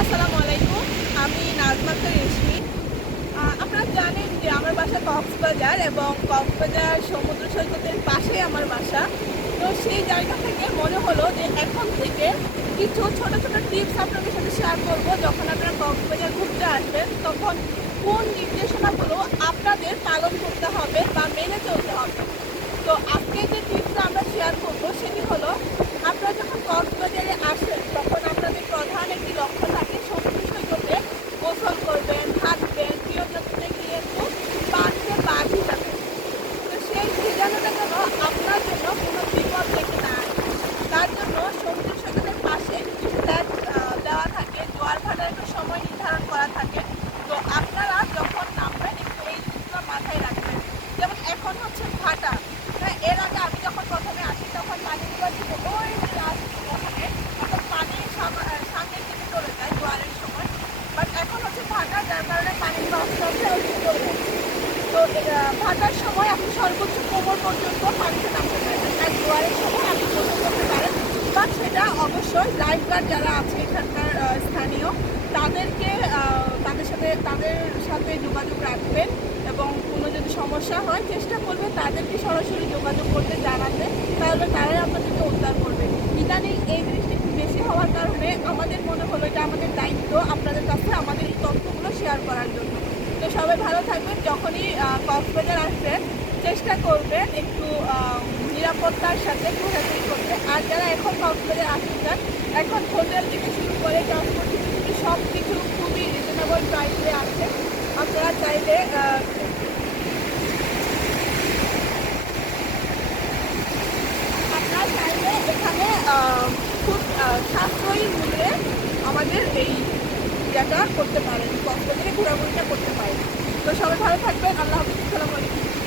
আসসালামু আলাইকুম। আমি নাজমা আক্তার রেশমি। আপনারা জানেন যে আমার বাসা কক্সবাজার এবং কক্সবাজার সমুদ্র সৈকতের পাশেই আমার বাসা। তো সেই জায়গা থেকে মনে হলো যে এখন থেকে কিছু ছোট, ছোট টিপস আপনাদের সাথে শেয়ার করব। যখন আপনারা কক্সবাজার ঘুরতে আসবেন তখন কোন নির্দেশনাগুলো আপনাদের পালন করতে হবে বা মেনে চলতে হবে। তো আজকে যে টিপসটা আমরা শেয়ার করব সেটি হলো, আপনারা যখন কক্সবাজারে আসেন তখন আপনাদের প্রধান একটি লক্ষ্য থাকে সমুদ্র সৈকতে গোসল করবেন, হাঁটবেন, প্রিয়জনকে নিয়ে একটু পানিতে পা ভিজাবেন। তো সেই ভিজানোটা যেন আপনার জন্য কোনো বিপদ ডেকে না আনে। তার জন্য সমুদ্র সৈকতের পাশে কিছু ফ্ল্যাট দেওয়া থাকে, জোয়ার ভাটার একটা সময় নির্ধারণ করা থাকে। তো আপনারা যখন নামবেন একটু এই জিনিসগুলো মাথায় রাখবেন। যেমন এখন হচ্ছে ভাটা, হ্যাঁ, এর আগে আমি যখন প্রথমে আসি তখন পানিগুলো ছিল ওই যে লাস্ট ওখানে, এখন পানি সামনের দিকে চলে যায় জোয়ারের সময়। বাট এখন হচ্ছে ভাটা, যার কারণে পানিগুলো আস্তে আস্তে ওইদিকে চলে যাচ্ছে। তো ভাটার সময় আপনি সর্বোচ্চ কোমর পর্যন্ত পানিতে নামতে পারবেন, আর জোয়ারের সময় আপনি গোসল করতে পারেন। বাট সেটা অবশ্যই লাইফ গার্ড যারা আছে এখানকার স্থানীয়, তাদেরকে তাদের সাথে যোগাযোগ রাখবেন এবং কোনো যদি সমস্যা হয় চেষ্টা করবেন তাদেরকে সরাসরি যোগাযোগ করতে জানাতে, তাহলে তারাই আপনাদেরকে উদ্ধার করবে। ইদানিং এই জিনিসটা একটু বেশি হওয়ার কারণে আমাদের মনে হলো এটা আমাদের দায়িত্ব আপনাদের কাছে আমাদের এই তথ্যগুলো শেয়ার করার জন্য। তো সবাই ভালো থাকবেন। যখনই কক্সবাজার আসবেন চেষ্টা করবেন একটু নিরাপত্তার সাথে ঘোরাঘুরি করতে। আর যারা এখন কক্সবাজার আসতে চান, এখন হোটেল থেকে শুরু করে ট্রান্সপোর্ট থেকে সব কিছু খুবই রিজনেবল প্রাইসে আছে। আপনারা চাইলে এখানে খুব সাশ্রয়ী মূল্যে আমাদের এই জায়গা করতে পারেন, কক্সবাজারে ঘোরাঘুরিটা করতে পারেন। তো সবাই ভালো থাকবেন। আল্লাহ হাফিজ। আসসালামু আলাইকুম।